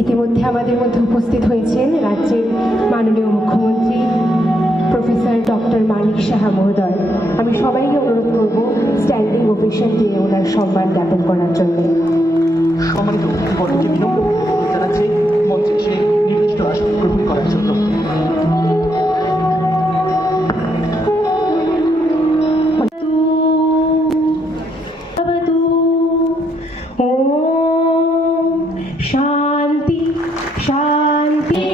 ইতিমধ্যে আমাদের মধ্যে উপস্থিত হয়েছেন রাজ্যের মাননীয় মুখ্যমন্ত্রী প্রফেসর ডক্টর মানিক সাহা মহোদয়। আমি সবাইকে অনুরোধ করব স্ট্যান্ডিং ওভেশন দিয়ে ওনার সম্মান জ্ঞাপন করার জন্য। সম্মানিত বড়কে বিনম্র অনুরোধ জানাচ্ছি মঞ্চে এসে নির্দিষ্ট আসন গ্রহণ করার জন্য। শান্তি শান্তি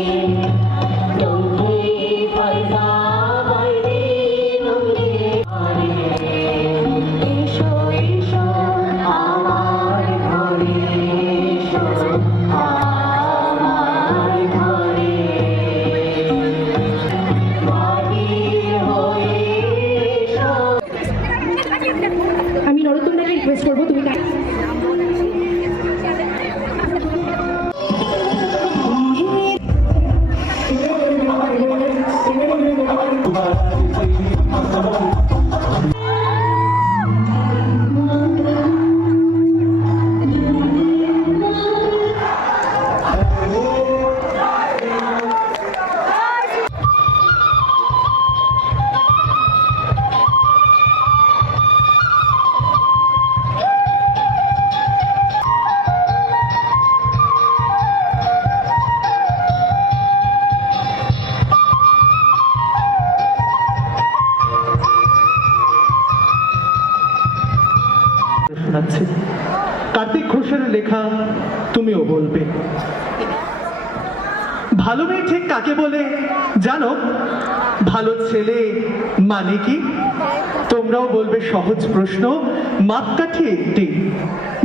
আমি নরোত্তমদাকে রিকোয়েস্ট করবো তুমি কার্তিক ঘোষের লেখা তুমিও বলবে। ভালো মেয়ে ঠিক কাকে বলে জানো? ভালো ছেলে মানে কি? তোমরাও বলবে সহজ প্রশ্ন, মাপকাঠি একটি।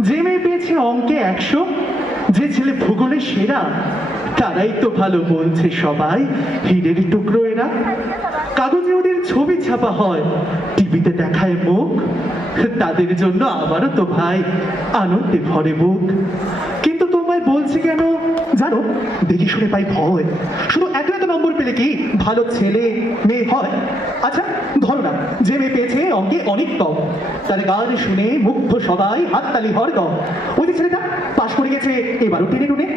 যে মেয়ে পেয়েছে অঙ্কে 100, যে ছেলে ভূগোলে সেরা, তারাই তো ভালো বলছে সবাই। হীরের টুকরো এরা। কাগজে ওদের ছবি ছাপা হয়, টিভিতে দেখায় মুখ। তাদের জন্য আমারও তো ভাই আনন্দে ভরে বুক। কিন্তু তোমায় বলছি কেন জানো? দেখে শুনে পাই ভয়। শুধু এত নম্বর পেলে কি ভালো ছেলে মেয়ে হয়? আচ্ছা ধরো না, যে মেয়ে পেয়েছে অঙ্কে অনেক কম, তার গান শুনে মুগ্ধ সবাই, হাততালি হরদম। ওই যে ছেলেটা পাশ করে গেছে এবারও টেনে টুনে।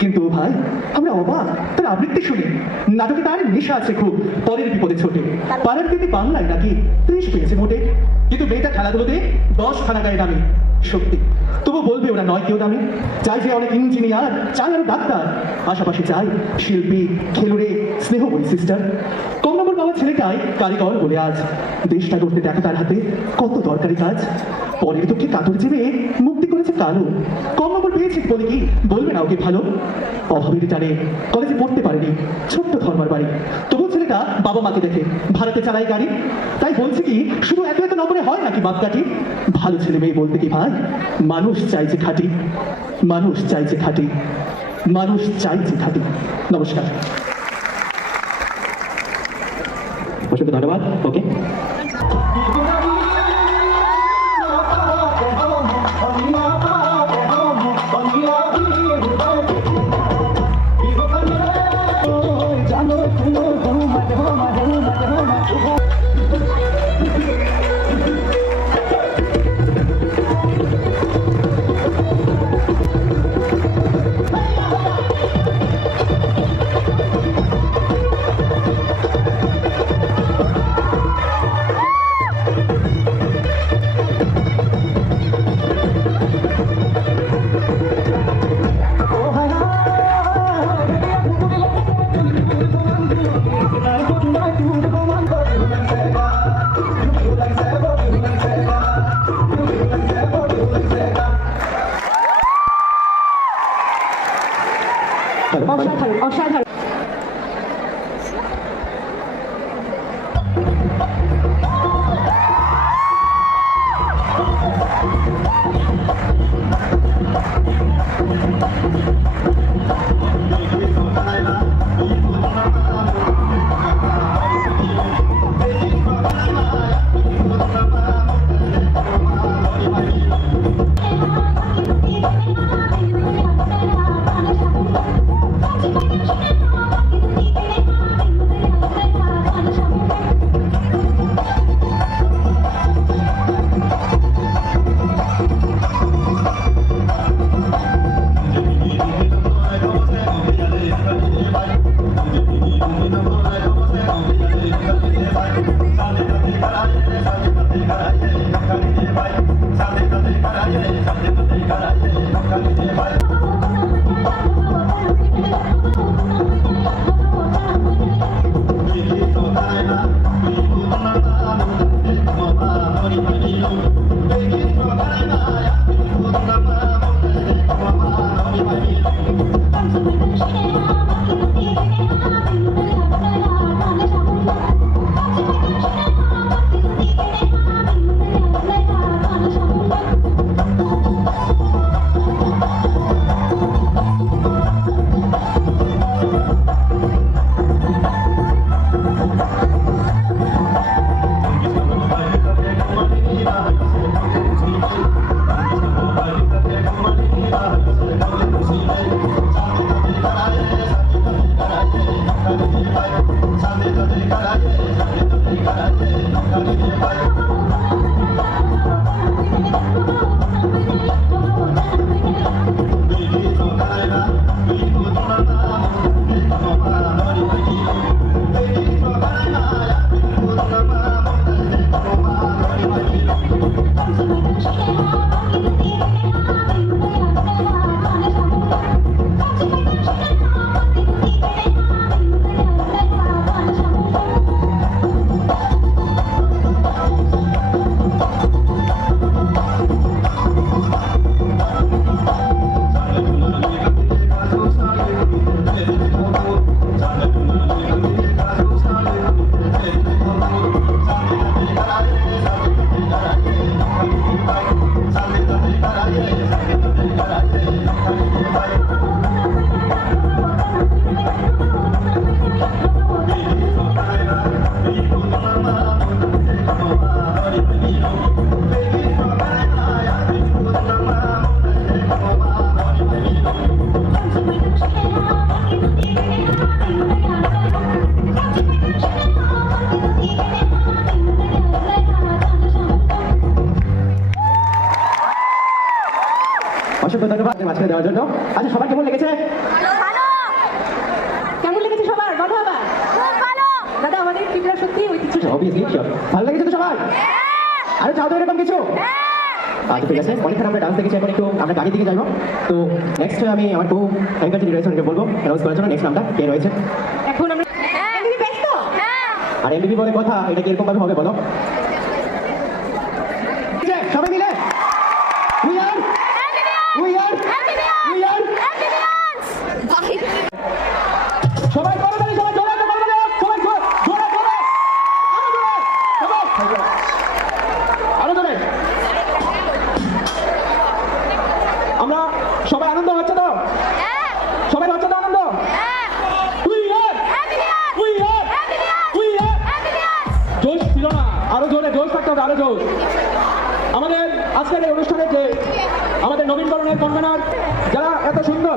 কিন্তু ভাই আমরা অবাক তার আবৃত্তি শুনে। নাটকে তার নেশা আছে খুব, পরের বিপদে ছোটে। পাড়ার দিদি বাংলায় নাকি 30 পেয়েছে মোটে। কিন্তু মেয়েটা খেলাধুলোতে 10 খানা গায়ে দামি। সত্যি তবু বলবে ওরা নয় কেউ দামি। চাই যে অনেক ইঞ্জিনিয়ার, চাই আরো ডাক্তার, পাশাপাশি চাই শিল্পী, খেলুড়ে, স্নেহময়ী সিস্টার। কম নম্বর পাওয়া ছেলেটাই কারিগর বলে আজ দেশটা করতে দেখা তার হাতে কত দরকারি কাজ। পরের দুঃখে কাতর চেপে মুক্তি করেছে কালো। কম নম্বর পেয়েছে বলে কি বলবে না ওকে ভালো? অভাবের টানে কলেজে পড়তে পারেনি, ছোট্ট ধর্মার বাড়ি। তবু ছেলেটা বাবা মাকে দেখে ভাড়াতে চালায় গাড়ি। তাই বলছি কি শুধু এত নম্বরে হয় নাকি মাপকাঠি? ভালো ছেলে মেয়ে বলতে কি ভাই মানুষ চাইছে খাঁটি, মানুষ চাইছে খাঁটি, মানুষ চাইছে খাঁটি। নমস্কার, অসংখ্য ধন্যবাদ। ওকে অসাধারণ অসাধারণ। Thank you. দেওয়ার জন্য। আচ্ছা সবার কেমন লেগেছে? কেমন লেগেছে সবার? বলো আবার। দাদা আমাদের ত্রিপুরা সত্যি ঐতিহ্য। Obviously sure. ভালো লেগেছে তো সবার? আরে চাও তো এরকম কিছু? আচ্ছা ঠিক আছে, অনেকক্ষণ আমরা ডান্স দেখেছি, এখন একটু আমরা গাড়ির দিকে যাবো। তো নেক্সট আমি আমার টু অ্যাঙ্কার যিনি রয়েছে ওনাকে বলবো অ্যানাউন্স করার জন্য নেক্সট নামটা কে রয়েছে। এখন আমরা এমনি ব্যস্ত। আর এমবিবি বলে কথা, এটা কি এরকম ভাবে হবে বলো? ঠিক আছে, সবাই মিলে উই আর সবাই করো তালি, সবাই জোরে করো তালি, সবাই জোরে জোরে জোরে আরো জোরে সবাই আরো জোরে। আমরা সবাই আনন্দ হচ্ছে তো? সবাই হচ্ছে তো আনন্দ? জোশ ছিল না, আরো জোরে জোশ থাকতে হবে, আরো জোশ। আমাদের আজকের এই অনুষ্ঠানে যে আমাদের নবীনবরণের কনভেনার যারা এত সুন্দর